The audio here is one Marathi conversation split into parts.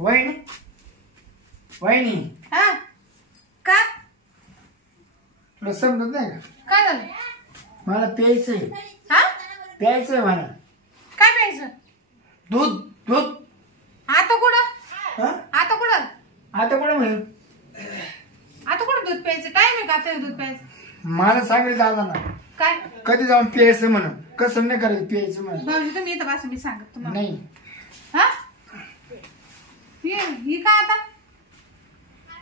वहिनी वहिनी हा का तुला समजत नाही का? काय झालं? मला प्यायचंय. हा प्यायचंय मला. काय प्यायचं? दूध दूध. आता कुठं? हा आता कुठं? आता कुठं म्हणे आता कुठं दूध प्यायचं? टाइम आहे का आता दूध प्यायचं? मला सांगितलं दादा ना काय कधी जाऊन प्यायचं म्हणून. कसं नाही करायचं प्यायचं म्हणून. भाऊजी तुम्ही इथं बसा, मी सांगत तुम्हाला. नाही हा ही काय आता?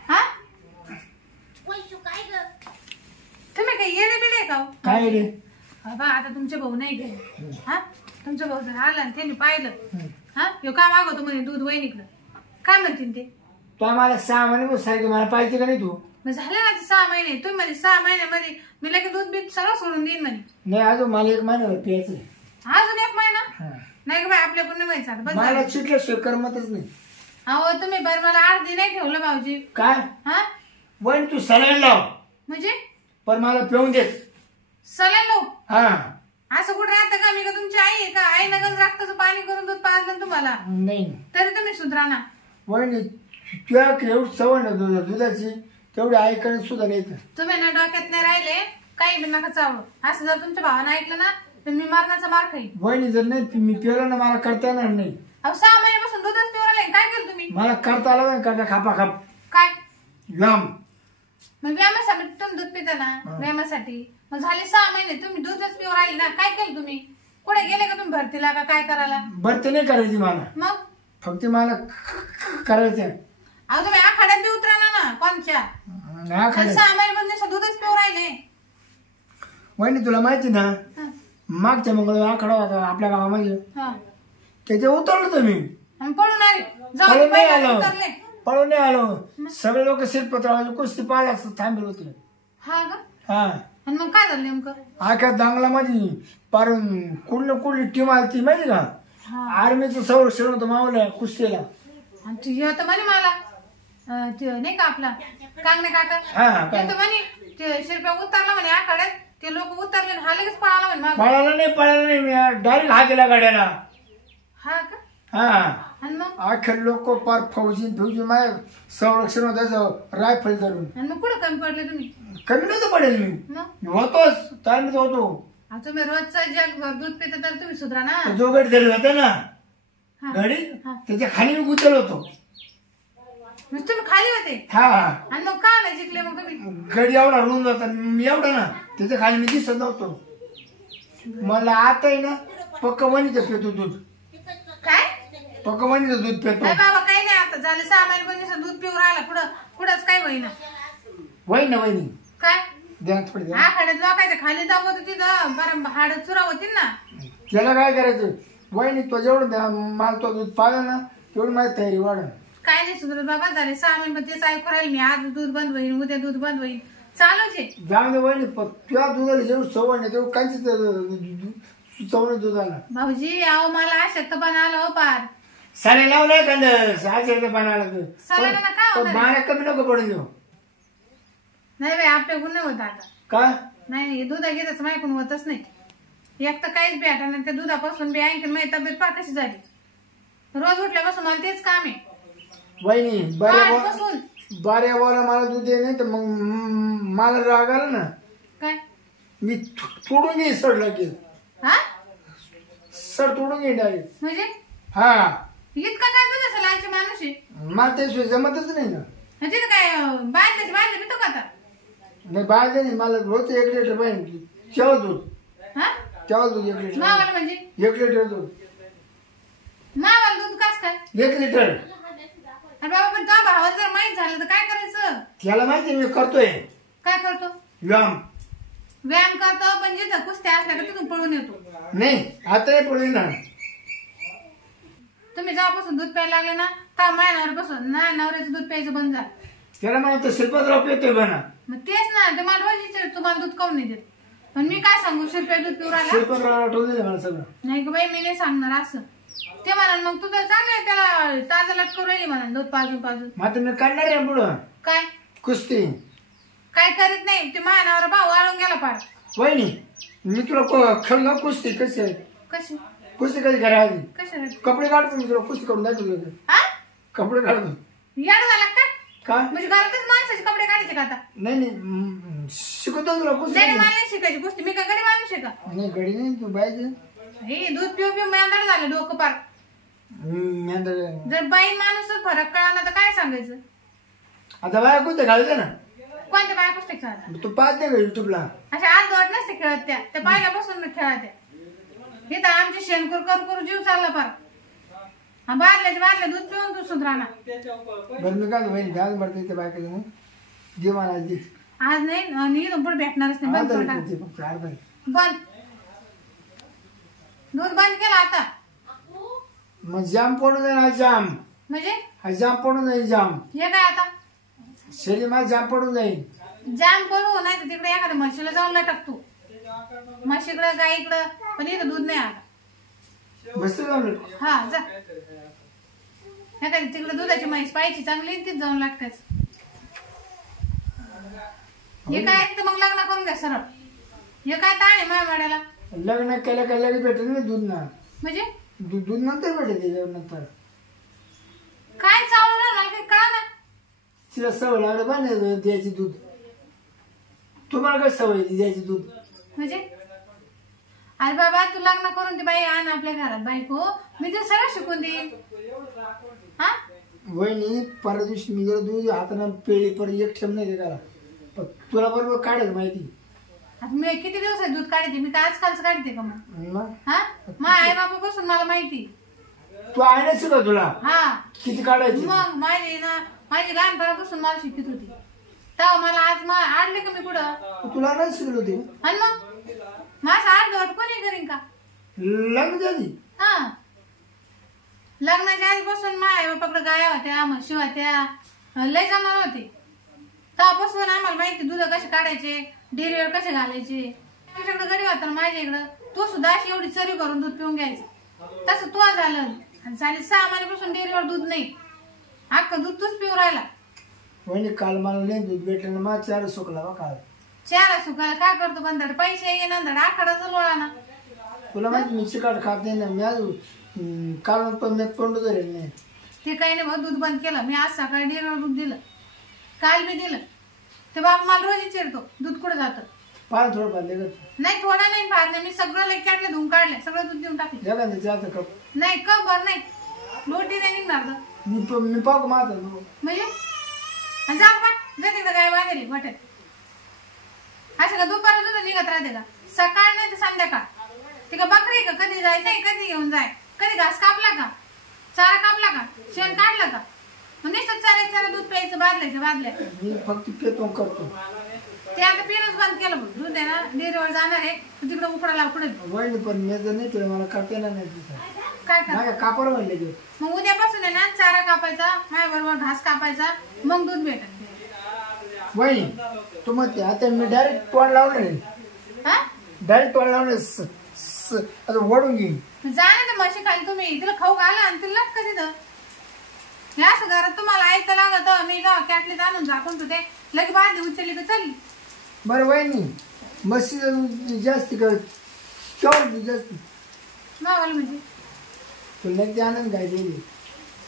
हा तुम्ही काय येडे बिडे का हो? काय रे बाबा आता तुमचे भाऊ नाही गेले. हा तुमचा भाऊ जर आला आणि त्यांनी पाहिलं हा ह्यो काय मागवतो म्हणे दूध वहिनीकडं, काय म्हणतील ते? तो मला 6 महिने सारखे मला पाहिजे का नाही तू? मग झाले ना ते 6 महिने. तुम्ही म्हणे 6 महिन्यामध्ये मी लगेच दूध बीत सगळं सोडून देईन म्हणे. नाही अजून मला 1 महिना प्यायचंय. अजून 1 महिना हा. नाही का बाई, आपल्याकडून नाही व्हायचं आता. बस मला झालं. चिटल्याशिवाय करमतच नाही. अहो तुम्ही बरं मला अर्धी नाही ठेवलं भाऊजी. काय हा वहिनी तू सलाईन लाव म्हणजे पण मला पिऊन देच. सलाईन लो हा असं कुठे राहतं का? मी का तुमची आई आहे का? आई नगन रक्ताचं पाणी करून दूध पाजलं ना तुम्हाला नाही तरी तुम्ही सुधरा ना. वहिनी तुझ्या एवढी सवय ना दुधाची तेवढी ऐकणं सुद्धा नाही. तुम्ही ना डोक्यात नाही राहिले काही बी नका चावू. असं जर तुमच्या भावानं ऐकलं ना तर मी मारण्याचा मार खाईल. वहिनी जर नाही मी पिलो ना मला करता येणार नाही. अहो 6 महिन्यापासून दूधच पिऊ राहिले. काय केलं तुम्ही? मला करता आलं नाही करता खापा खाप काय व्यायाम. मग व्यायामासाठी तुम्ही दूध पिता ना व्यायामासाठी. मग झाले 6 महिने तुम्ही दूधच पिऊ राहिले ना. काय केलं तुम्ही? कुठे गेले का तुम्ही भरतीला का काय करायला? भरती नाही करायची मला मग फक्त मला करायचं. अहो तुम्ही आखाड्यात बी उतरा ना कोणच्या? हा खायचं. 6 महिन्यापासून दूधच पिऊ राहिले. वहिनी तुला माहिती ना हा. मागच्या मंगळवार आखाडा होता आपल्या गावामध्ये हा. त्याच्या उतरलो तुम्ही. आणि पळून आले. जाऊ पळून दे, नाही पहिले आलो उतरले. पळून नाही आलो. सगळे लोक शिरपत्रावर कुस्ती पाहायला थांबले होते. हा का? हा आणि मग काय झालं नेमकं? आख्या दांगलामध्ये पार कुठली टीम आली ती माहिती का? हा. आर्मीचं संरक्षण होतं मावल्या कुस्तीला. आणि तू हे तर म्हणे मला ते नाही का आपला कांगणे काका हा ते तर म्हणे ते शिरप्या उतरला म्हणे आखाड्यात. ते लोक उतरले आणि हा लगेच पळाला म्हणे मागं. पळाला नाही मी डायरेक्ट हात दिला गाड्याला. हा का? हा आणि मग अख्खे लोक पार फौजी माझ्या संरक्षण होतं रायफल धरून. आणि मग कुठं कमी पडले तुम्ही? कमी नव्हतं पडेल मी मग होतोच तालमीत होतो. आता तुम्ही रोजचं जग दूध पिता तर तुम्ही सुधरा ना. जो गडी धरी होता ना हा. गाडी हा. त्याच्या खाली मी गुतल होतो. मग तुम्ही खाली होते हा आणि मग का नाही जिंकले मग तुम्ही? गडी एवढा रुंद होता मी एवढा ना त्याच्या खाली मी दिसत नव्हतो. मला आता आहे ना पक्क वणीचं पितो दूध. काय पक्क वणीचं दूध पितो. नाही बाबा काही नाही. आता झाले 6 महिन्यापासून दूध पिऊ राहिला. पुढंच काय होईना. वहिनी काय द्या थोडी द्या. आखाड्यात लोकांच्या खाली जाऊ होतं तिथं बरं हाड चुरा होतील ना. त्याला काय करायचं वहिनी तो जेवढं मला तो दूध पाहिलं ना तेवढी माझी तयारी वाढ. काय नाही सुधरत बाबा. झाले 6 महिने तेच ऐकू राहील मी. आज दूध बंद होईल उद्या दूध बंद होईल चालूच आहे. जाऊन दे वहिनी तुझ्या दुधाला जेवढं सवय नाही तेवढं काहीच चवण दुधाला. भाऊजी अहो मला अशक्तपणा आला हो पार. सारे लाव नाही कांदस आज पाण्याला साल्याला ना काय होणार आहे? पाण्या कमी नको पडून देऊ. नाही बाई आपल्याकडून नाही होत आता. काय नाही दुधा घेतच माहिती होतच नाही. एक तर काहीच भेटा नाही त्या दुधापासून बी आणखी माझी तब्येत पा कशी झाली. रोज उठल्यापासून मला तेच काम आहे. वहिनी पासून बऱ्या बोला मला दूध दे नाही तर मग मला राग आला ना काय मी तोडून घेईन सड लागेल. हा सड तोडून घेईन डायरेक्ट. म्हणजे हा इतका काय दुधाचा लायची माणूस आहे? मला त्याशिवाय जमतच नाही ना. म्हणजे काय बाहेर पितो का आता? नाही बाहेर नाही मला रोज 1 लिटर पाहिजे. केव्हा दूध हा केव्हा दूध 1 लिटर मावाला म्हणजे 1 लिटर दूध मावाला दूध कास काय? 1 लिटर. अरे बाबा पण तुझ्या भावाला जर माहित झालं तर काय करायचं? त्याला माहिती मी करतोय काय करतो? व्यायाम करतो पण जिथं कुस्त्या असल्या का तिथून पळून येतो. नाही आता नाही पडली ना. तुम्ही जेव्हापासून दूध प्यायला लागले ना त्या महिन्यावरपासून ना नवऱ्याचं दूध प्यायचं बंद झालं. त्याला मला शिल्पतराव पितोय बना. मग तेच ना ते मला रोज विचार तुम्हाला दूध काऊन नाही देत. पण मी काय सांगू शिरप्या दूध पिऊ राहिला. शिल्पतराव आठवलं मला सगळं. नाही ग बाई मी नाही सांगणार असं. ते म्हणाल मग तुझं चांगलं त्याला ताजा लटकून राहिली म्हणाल दूध पाजून. मग आता मी काढणार आहे पुढं काय कुस्ती. काय करीत नाही ते मानावर भाऊ वाळून गेला पार. वहिनी मी तुला खेळ कुस्ती कशी आहे कशी कुस्ती कधी करायची कशी कपडे काढतो मी तुला कुस्ती करून दाखवतो. हा कपडे काढतो. याड झाला का का म्हणजे घरातच माणसाचे कपडे काढायचे का आता? नाही नाही शिकवतो तुला नाही कुस्ती. नाही, मला नाही शिकायची कुस्ती. मी का गडी माणूस आहे का? नाही गडी नाही तू बायचं हे दूध पिऊ पिऊ मेंदाड झालं डोकं पार. जर बाई माणूस फरक कळला तर काय सांगायचं? आता बाया कुठे घालते ना कोणत्या बाया कुस्ती खेळतात? तू पाहते का युट्यूबला? अशा आज दोट नसते खेळत त्या पहिल्यापासून खेळत्या. इथं आमची शेणकूर करू जीव चालला पार. बादल्या दूध पिऊन तू सुधराना. बरं मी काय होईल घाल भरते ते बायका मग दे मला दे. आज नाही आणि इथून पुढे भेटणारच नाही. बंद करून टाक. फक्त अर्धा. बंद. दूध बंद केला आता. मग जाम पडून जाईल हा जाम. म्हणजे हा जाम पडून जाईल जाम. हे काय आता? शरीर माझं जाम पडून जाईल. जाम करू नाही तर तिकडे एखाद्या म्हशीला जाऊन लटक तू. म्हशीकडं गाईकडं पण इथं दूध नाही आता. मस्त जाऊन हा जा. एखादी तिकडे दुधाची म्हैस पाहिजे चांगली तीच जाऊन लागतेच. हे काय तर मग लग्न करून घ्या सरळ. हे काय ताण आहे माझ्या वाड्याला? लग्न केलं का लगेच भेटेल ना दूध ना. म्हणजे दूध नंतर भेटेल त्याच्यावर नंतर. काय चावलं मला काही कळा ना. तिला सवय लागलं पण द्यायची दूध. तुम्हाला काय सवय द्यायची दूध? म्हणजे अरे बाबा तू लग्न करून ती बाई आण आपल्या घरात बायको. मी ते सगळं शिकून देईन. हा वहिनी परवा दिवशी मी जर दूध हाताने पेळी पर एक ठेम नाही करा. पण तुला बरोबर काढायचं माहिती. आता मी किती दिवस दूध काढते? मी काय आजकालच काढते का मग? मग हा माझ्या आई बाबा पासून मला माहिती. तू आहे ना शिकव तुला हा किती काढायची. मग माझी लहानपणापासून मला शिकत होती. तेव्हा मला आज आणले का मी पुढं? तुला नाही शिकलो ते. आणि मग माझा अर्धवट कोणी करीन का? लग्न झाली. हा लग्नाच्या आधीपासून माझ्या बापाकडे गाया होत्या म्हशी होत्या लय जमा होते. तेव्हापासून आम्हाला माहिती दूध कसे काढायचे डेअरीवर कसे घालायचे. तुझ्याकडे गडी होता ना माझ्या इकडं तो सुद्धा अशी एवढी चरी करून दूध पिऊन घ्यायचं. तसं तो झालं आणि झाली 6 महिन्यापासून डेअरीवर दूध नाही. अख्खं दूध तूच पिऊ राहिला. म्हणजे काल मला नाही दूध भेटलं ना मला 4 सुकला बा काल. 4 सुकायला काय करतो बंदड? पैसे ये नंदड आखाडाचा लोळा ना. तुला माहिती मी चिकाट खात नाही ना. मी अजून काल पण मी तोंड धरेल नाही. ते काही नाही भाऊ दूध बंद केलं. मी आज सकाळी डेअरीवर दूध दिलं. काल मी दिलं. ते बाबा मला रोज विचारतो दूध कुठं जातं. फार थोडं फार लेगत नाही थोडा नाही फार नाही. मी सगळं लेक कॅटले धुवून काढले. सगळं दूध देऊन टाकले. जगा जातं कप. नाही कप भर नाही. लोटी नाही निघणार गं. मी पाहू माझा म्हणजे जा पा जा तिकडे काय वाजली वाटेल. असं का दुपार दूध निघत राहते का? सकाळ नाही तर संध्याकाळ. ते का बकरी का? कधी जायचंय कधी घेऊन जाय. कधी घास कापला का? चारा कापला का? शेण काढलं का? नुसतं चारा दूध प्यायचं बादल्या. मी फक्त पेतो करतो. ते आता पिणंच बंद केलं बघ. दूध आहे ना डेअरीवर जाणार आहे तिकडे उकडाला उकडत. वहिनी पण मी जर नाही पिलं मला कापता येणार नाही तिथं. काय कर माझ्या कापड म्हणले की मग उद्यापासून आहे ना चारा कापायचा माझ्या बरोबर घास कापायचा मग दूध भेटेल. वहिनी तू म्हणते आता मी डायरेक्ट तोंड लावलं नाही. हा डायरेक्ट तोंड लावलं आता ओढून घेईन. जा ना ते म्हशी खाली तुम्ही तिला खाऊ घाला आणि तिला का तिथं. हे असं घरात तुम्हाला ऐकतं लागत. मी गाव कॅटलीत आणून झाकून तुझे लगे बांधली उचलली का चालली. बरं वहिनी म्हशी जास्ती कर केवढ जास्त मावाला म्हणजे तुला ते आनंद काय दिली.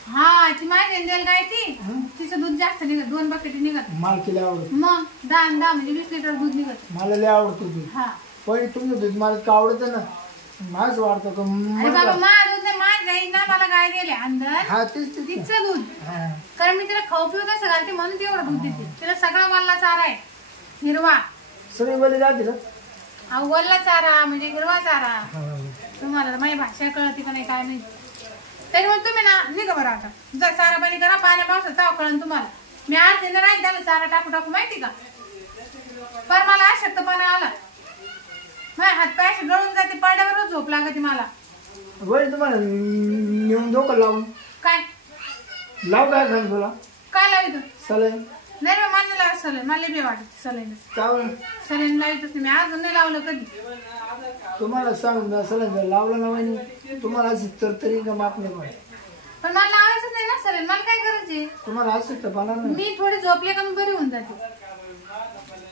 हा ती माझी इंडियन गाय ती तिचं दूध जास्त निघत. 2 बकेट निघत. मला तिला आवडत. मग 10 म्हणजे 20 लिटर दूध निघत. मला लय आवडतं दूध. हा पण तुमचं दूध मला का आवडतं ना. माझ वाढतं अरे बाबा माझं दूध नाही. माझ गाई ना मला गाय दिली अंदर हा तेच तिचं दूध. कारण मी तिला खाऊ पिऊ कसं घालते म्हणून तेवढं दूध देते. तिला सगळा वल्ला चारा आहे हिरवा. सगळी बोली राहते का? अहो वल्ला चारा म्हणजे हिरवा चारा. तुम्हाला माझी भाषा कळते का नाही काय नाही. त्याच्यामुळे तुम्ही ना निघा बरं आता जर चारा पाणी करा. पाण्या पावसात ताव कळन तुम्हाला. मी 8 दिन राहील त्याला चारा टाकू माहिती का. पण मला अशक्तपणा आला. माझ्या हात पाय असे गळून जाते. पाड्यावरच झोप लागते मला. वय तुम्हाला नेऊन डोकं लावून काय लाव काय खाल तुला काय लावित सलाईन. नाही रे मला लावत सलाईन. मला बी वाटत सलाईन. सलाईन लावितच नाही मी अजून नाही लावलं कधी. तुम्हाला सांग सलाईन लावलं ना वहिनी तुम्हाला अशी तरतरी का माप नाही पडत. पण मला लावायचंच नाही ना सलाईन. मला काय करायचे तुम्हाला असं पाहणार नाही. मी थोडी झोपले का मी बरी होऊन जाते.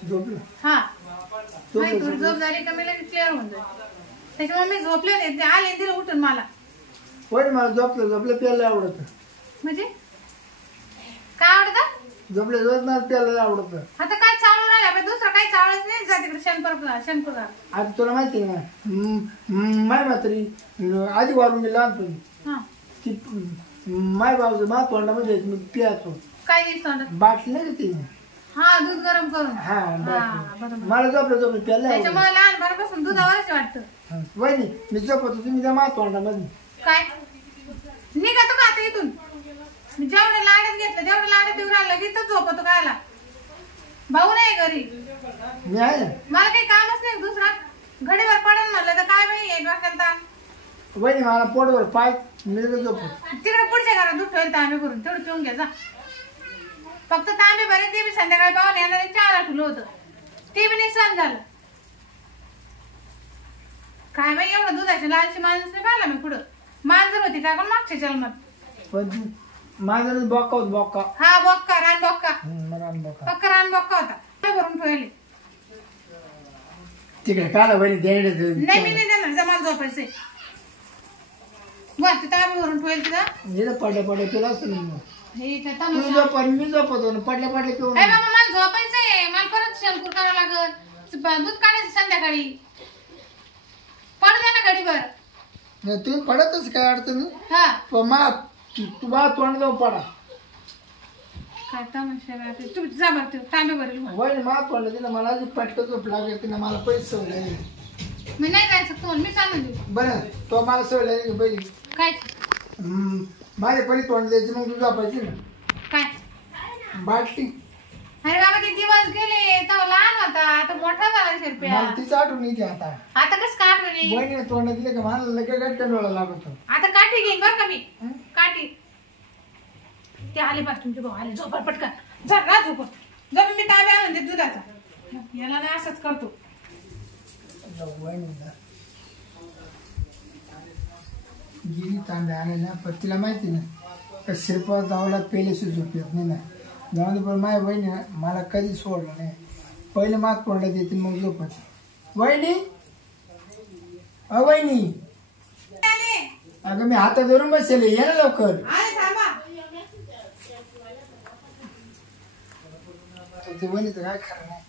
झोपलं हा थोडी झोप झाली का मी लगेच क्लिअर होऊन जाते. त्याच्यामुळे मी झोपले नाही. ते आले तिला उठून मला वय मला झोपलं प्यायला आवडत. म्हणजे काय आवडतं झोपले रोज मला प्यायला आवडत. आता काय चालू राहिलं दुसरं काही चालूच नाही. जा तिकडे शंकर आता तुला माहिती आहे ना माय म्हातारी आधी वारून गेली लहानपणी. हा ती माय बाबा मा तोंडामध्ये मी पियाचो काय नाही तोंडात. बाटली नाही का ती. हा दूध गरम करून. हा बाटली. बरोबर. मला झोपलं प्यायला आवडतं. त्याच्यामुळे लहानपणापासून दुधावरच वाटतं. वहिनी मी झोपतो तुम्ही त्या मा तोंडामध्ये. काय निघा तू का आता इथून. मी जेवढं लाडत घेतलं जेवढं लाडत देऊ राहिलं की तर झोपतो कायला. भाऊ नाही घरी. मी आहे ना. मला काही कामच नाही दुसरा. घडीवर पडेल म्हणलं तर काय बाई एक वाजता ताण. वहिनी मला पोटवर पाय मी झोपतो. तिकडे पुढच्या घरात दूध ठेवलं तांबे भरून तेवढं पिऊन घ्या जा. फक्त तांबे भरे ते बी संध्याकाळी पाहून येणार चहाला ठुलं होतं ते बी नाही सहन झालं. काय बाई एवढं दुधाची लालची माणूस नाही पाहिला मी पुढं. मांजर होती काय पण मागच्या जन्मात. पण माझं बोका होत बोका. हा बोक्का रान बोक्का. रान बोका. पक्का रान बोक्का होता. ते भरून ठेवले. तिकडे काला वहिनी द्यायला नाही मी नाही देणार जमाल झोपायचे. बर ते तांबे भरून ठेवेल तिथं. पडले पिला असेल. हे काय तू तमाशा. झोप मी झोपतो पडले पिऊन. ए बाबा मला झोपायचंय. मला परत शंकर करावं लागल. दूध काढायचं संध्याकाळी. पड द्या ना घडीभर. तुम्ही पडतच काय अडचण हा तू बा तोंड जाऊ पडा. काय तमाशा तुम्ही जा बरं तांबे भरेल. वहिनी मा तोंड दिलं मला पटकन झोप लागेल तिने मला पैसे सवय. मी नाही जायचं तुम्हाला मी सांगून देऊ. बरं तो मला सवय लागली पहिली. काय माझ्या पहिले तोंड द्यायची मग तू झोपायची ना. काय बाटली. अरे बाबा ते दिवस गेले तो लहान होता आता मोठा झाला शिरप्या. मला तीच आठवण येते आता. आता कसं काय आठवण. वहिनी तोंड दिलं का मला लगेच गट्ट्या डोळा लागतो. आता काठी घेईन बरं का मी. काठी ते आले पास तुमचे भाऊ आले. झोपा पटकन जा ना झोप. जर मी तांबे आणून दे दुधाचा. याला नाही असंच करतो. गिरी तांबे आणायला पण तिला माहिती ना का शिरपा जावला पेलेशी झोप येत नाही ना. जाऊन दे पण माझ्या वहिनी मला कधी सोडलं नाही. पहिले मात तोंडात येते मग झोपायची. वहिनी वहिनी अगं मी हातात धरून बसले ये ना लवकर. वहिनीचं काय खरं नाही.